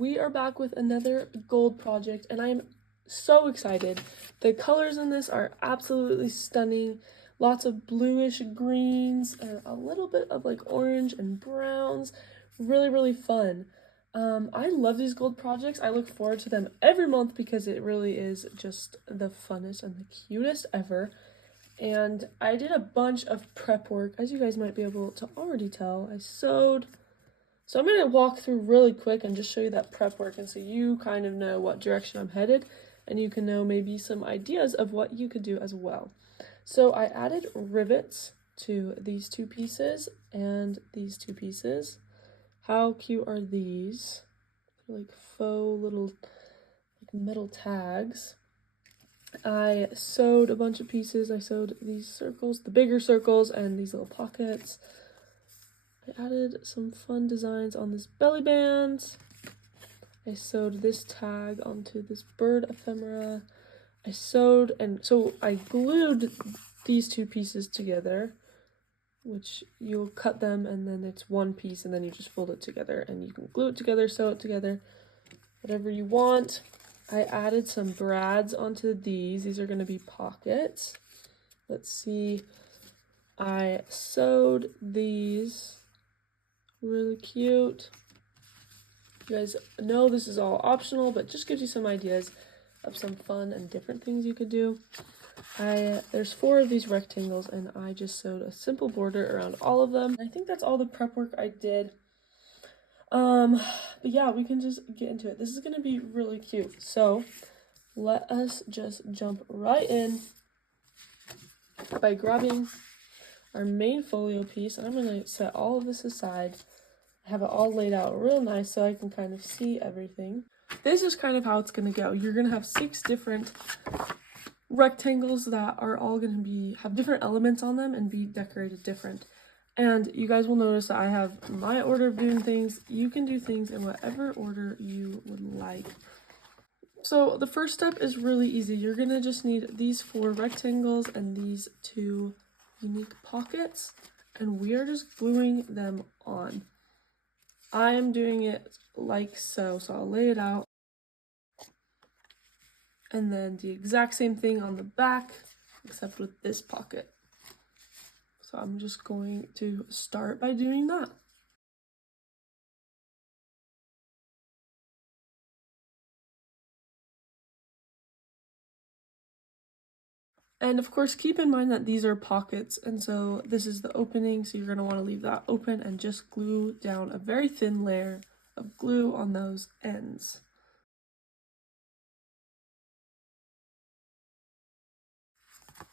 we are back with another gold project, and I'm so excited. The colors in this are absolutely stunning. Lots of bluish greens and a little bit of like orange and browns. Really fun. I love these gold projects. I look forward to them every month because it really is just the funnest and the cutest ever. And I did a bunch of prep work, as you guys might be able to already tell. I sewed. So I'm going to walk through really quick and just show you that prep work, and so you kind of know what direction I'm headed and you can know maybe some ideas of what you could do as well. So I added rivets to these two pieces and these two pieces. How cute are these? They're like faux little like metal tags. I sewed a bunch of pieces. I sewed these circles, the bigger circles, and these little pockets. I added some fun designs on this belly band. I sewed this tag onto this bird ephemera. I sewed, and so I glued these two pieces together, which you'll cut them and then it's one piece and then you just fold it together and you can glue it together, sew it together, whatever you want. I added some brads onto these. These are going to be pockets. Let's see. I sewed these. Really cute. You guys know this is all optional, but just gives you some ideas of some fun and different things you could do. There's 4 of these rectangles, and I just sewed a simple border around all of them. I think that's all the prep work I did. But yeah, we can just get into it. This is going to be really cute. So let us just jump right in by grabbing our main folio piece. And I'm going to set all of this aside. I have it all laid out real nice so I can kind of see everything. This is kind of how it's going to go. You're going to have 6 different rectangles that are all going to have different elements on them and be decorated different. And you guys will notice that I have my order of doing things. You can do things in whatever order you would like. So the first step is really easy. You're going to just need these 4 rectangles and these 2 unique pockets, and we are just gluing them on. I am doing it like so, so I'll lay it out. And then the exact same thing on the back, except with this pocket. So I'm just going to start by doing that. And of course, keep in mind that these are pockets, and so this is the opening, so you're going to want to leave that open and just glue down a very thin layer of glue on those ends.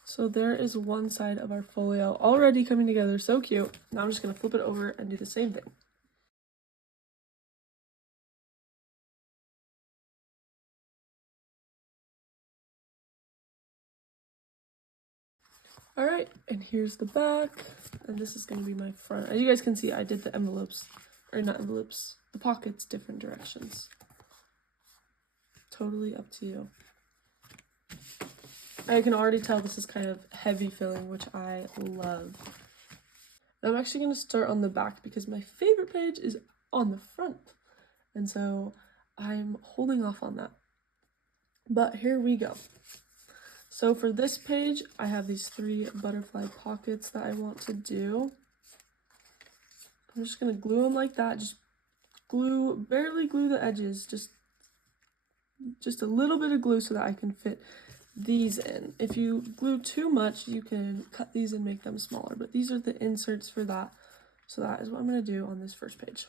So there is one side of our folio already coming together, so cute. Now I'm just going to flip it over and do the same thing. Alright, and here's the back, and this is going to be my front. As you guys can see, I did the envelopes, or not envelopes, the pockets different directions. Totally up to you. I can already tell this is kind of heavy filling, which I love. I'm actually going to start on the back because my favorite page is on the front, and so I'm holding off on that. But here we go. So for this page, I have these 3 butterfly pockets that I want to do. I'm just going to glue them like that. Just barely glue the edges. Just a little bit of glue so that I can fit these in. If you glue too much, you can cut these and make them smaller. But these are the inserts for that. So that is what I'm going to do on this first page.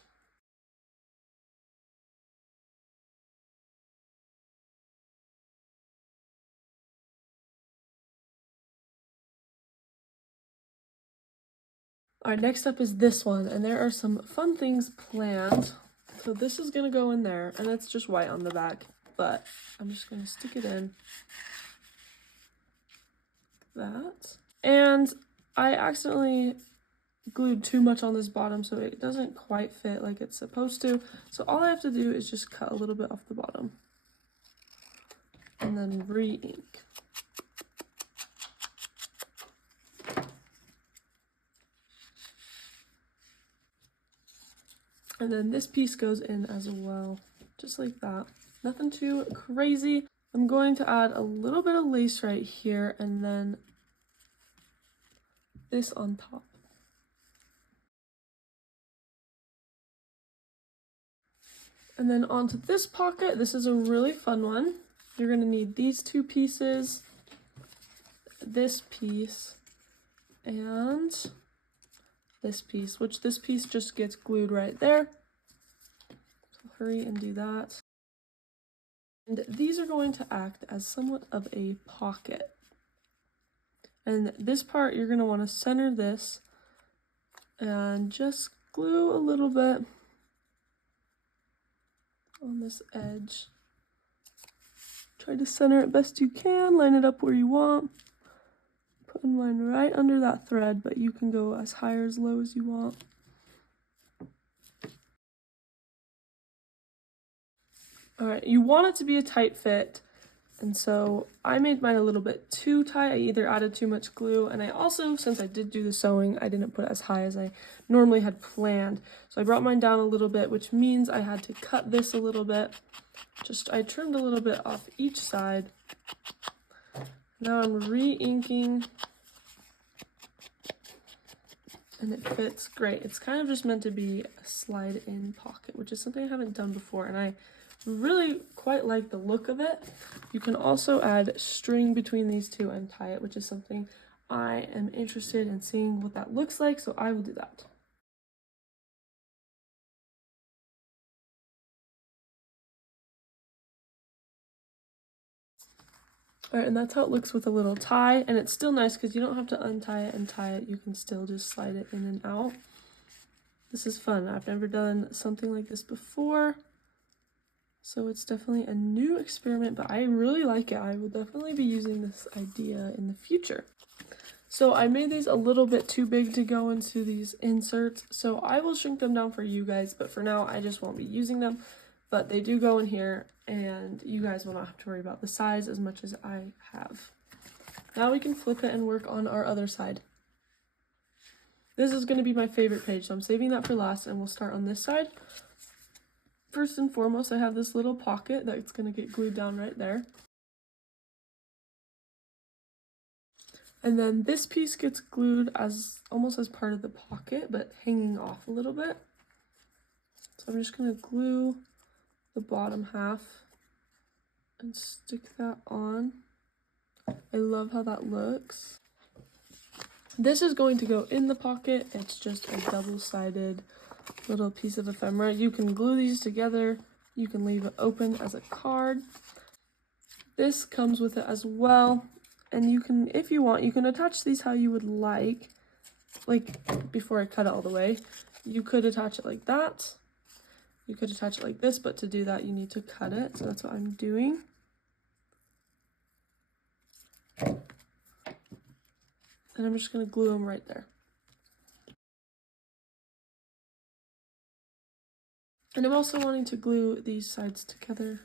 Alright, next up is this one, and there are some fun things planned. So this is going to go in there, and it's just white on the back, but I'm just going to stick it in like that. And I accidentally glued too much on this bottom, so it doesn't quite fit like it's supposed to. So all I have to do is just cut a little bit off the bottom and then re-ink. And then this piece goes in as well. just like that. Nothing too crazy. I'm going to add a little bit of lace right here and then this on top. And then onto this pocket. This is a really fun one. You're going to need these two pieces, this piece, and this piece, which this piece just gets glued right there. So hurry and do that. And these are going to act as somewhat of a pocket. And this part, you're going to want to center this and just glue a little bit on this edge. Try to center it best you can, line it up where you want. Putting mine right under that thread, but you can go as high or as low as you want. Alright, you want it to be a tight fit, and so I made mine a little bit too tight. I either added too much glue, and I also, since I did do the sewing, I didn't put it as high as I normally had planned. So I brought mine down a little bit, which means I had to cut this a little bit. I trimmed a little bit off each side. Now I'm re-inking, and it fits great. It's kind of just meant to be a slide-in pocket, which is something I haven't done before, and I really quite like the look of it. You can also add string between these two and tie it, which is something I am interested in seeing what that looks like, so I will do that. Alright, and that's how it looks with a little tie, and it's still nice because you don't have to untie it and tie it. You can still just slide it in and out. This is fun. I've never done something like this before, so it's definitely a new experiment, but I really like it. I will definitely be using this idea in the future. So I made these a little bit too big to go into these inserts, so I will shrink them down for you guys, but for now I just won't be using them. But they do go in here, and you guys will not have to worry about the size as much as I have. Now we can flip it and work on our other side. This is going to be my favorite page, so I'm saving that for last, and we'll start on this side. First and foremost, I have this little pocket that's going to get glued down right there. And then this piece gets glued as almost as part of the pocket, but hanging off a little bit. So I'm just going to glue the bottom half and stick that on. I love how that looks. This is going to go in the pocket. It's just a double-sided little piece of ephemera. You can glue these together. You can leave it open as a card. This comes with it as well. And you can, if you want, you can attach these how you would like before I cut it all the way. You could attach it like that. You could attach it like this, but to do that, you need to cut it. So that's what I'm doing. And I'm just going to glue them right there. And I'm also wanting to glue these sides together.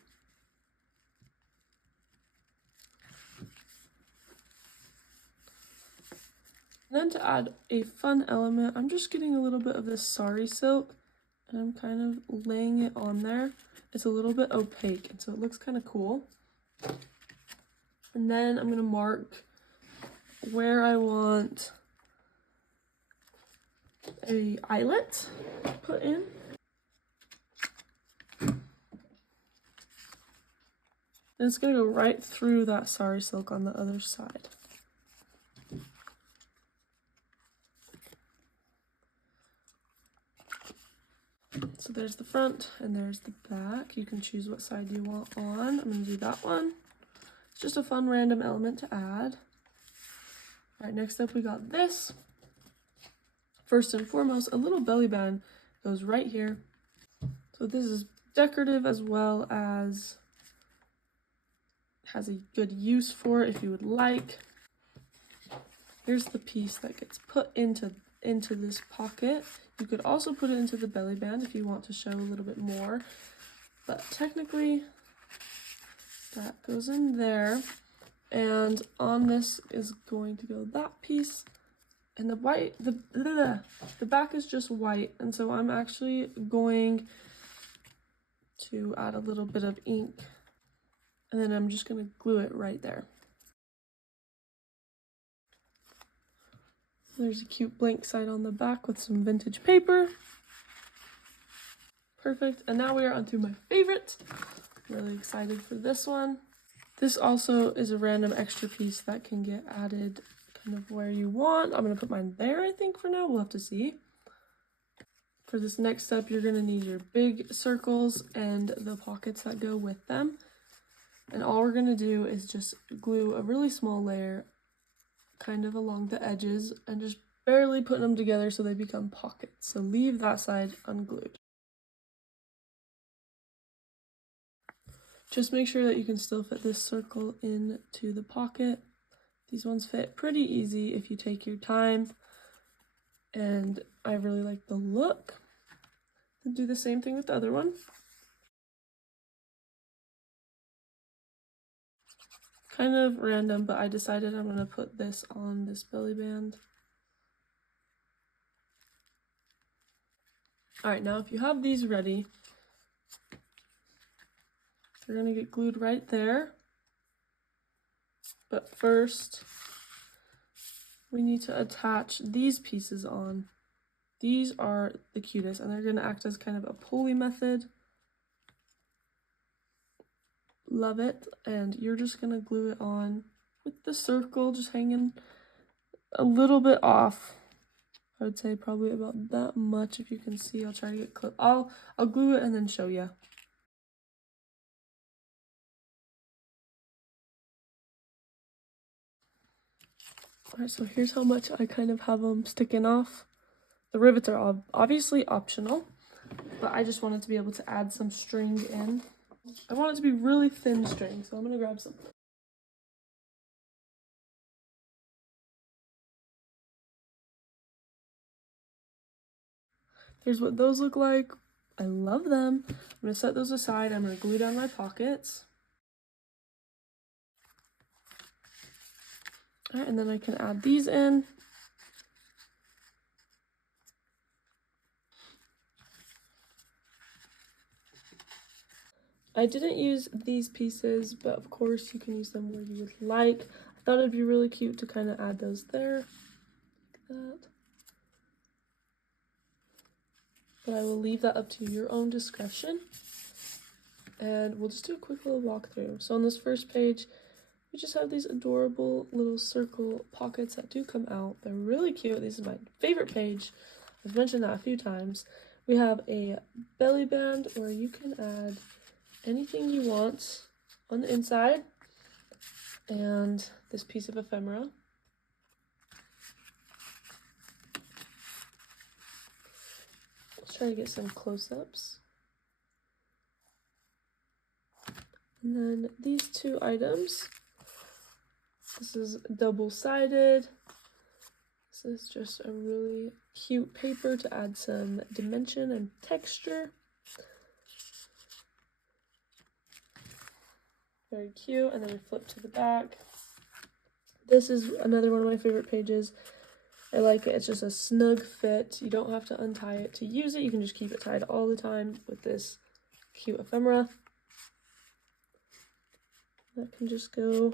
And then to add a fun element, I'm just getting a little bit of this sari silk, and I'm kind of laying it on there. It's a little bit opaque, and so it looks kind of cool. And then I'm going to mark where I want a eyelet put in. And it's going to go right through that sari silk on the other side. So there's the front and there's the back. You can choose what side you want on. I'm going to do that one. It's just a fun random element to add. All right, next up we got this. First and foremost, a little belly band goes right here. So this is decorative as well as has a good use for it if you would like. Here's the piece that gets put into this pocket. You could also put it into the belly band if you want to show a little bit more, but technically that goes in there, and on this is going to go that piece, and the white, the back is just white, and so I'm actually going to add a little bit of ink, and then I'm just going to glue it right there. There's a cute blank side on the back with some vintage paper. Perfect. And now we are onto my favorite. Really excited for this one. This also is a random extra piece that can get added kind of where you want. I'm going to put mine there, I think, for now. We'll have to see. For this next step, you're going to need your big circles and the pockets that go with them. And all we're going to do is just glue a really small layer kind of along the edges and just barely put them together so they become pockets. So leave that side unglued. Just make sure that you can still fit this circle into the pocket. These ones fit pretty easy if you take your time, and I really like the look. And do the same thing with the other one. Kind of random, but I decided I'm going to put this on this belly band. Alright, now if you have these ready, they're going to get glued right there. But first, we need to attach these pieces on. These are the cutest, and they're going to act as kind of a pulley method. Love it. And you're just going to glue it on with the circle just hanging a little bit off. I would say probably about that much if you can see. I'll try to get clip. I'll glue it and then show you. Alright, so here's how much I kind of have them sticking off. The rivets are obviously optional, but I just wanted to be able to add some string in. I want it to be really thin string, so I'm going to grab some. Here's what those look like. I love them. I'm going to set those aside. I'm going to glue down my pockets. Alright, and then I can add these in. I didn't use these pieces, but of course you can use them where you would like. I thought it'd be really cute to kind of add those there, like that. But I will leave that up to your own discretion. And we'll just do a quick little walkthrough. So on this first page, we just have these adorable little circle pockets that do come out. They're really cute. This is my favorite page. I've mentioned that a few times. We have a belly band where you can add anything you want on the inside, and this piece of ephemera. Let's try to get some close-ups. And then these two items. This is double-sided. This is just a really cute paper to add some dimension and texture. Very cute. And then we flip to the back. This is another one of my favorite pages. I like it. It's just a snug fit. You don't have to untie it to use it. You can just keep it tied all the time with this cute ephemera. That can just go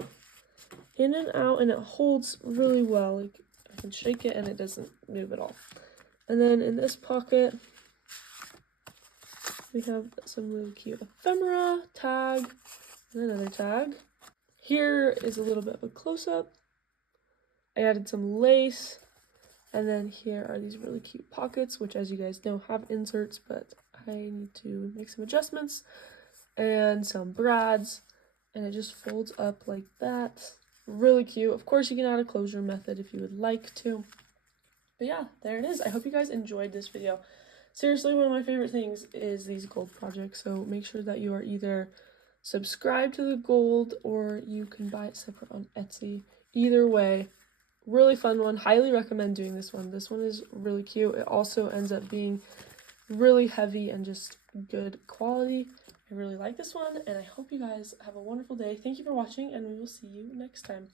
in and out, and it holds really well. Like, I can shake it and it doesn't move at all. And then in this pocket, we have some really cute ephemera, tag, and another tag. Here is a little bit of a close-up. I added some lace, and then here are these really cute pockets, which, as you guys know, have inserts, but I need to make some adjustments, and some brads, and it just folds up like that. Really cute. Of course, you can add a closure method if you would like to. But yeah, there it is. I hope you guys enjoyed this video. Seriously, one of my favorite things is these gold projects, so make sure that you are either subscribe to the gold or you can buy it separate on Etsy. Either way, really fun one. Highly recommend doing this one. This one is really cute. It also ends up being really heavy and just good quality. I really like this one, and I hope you guys have a wonderful day. Thank you for watching, and we will see you next time.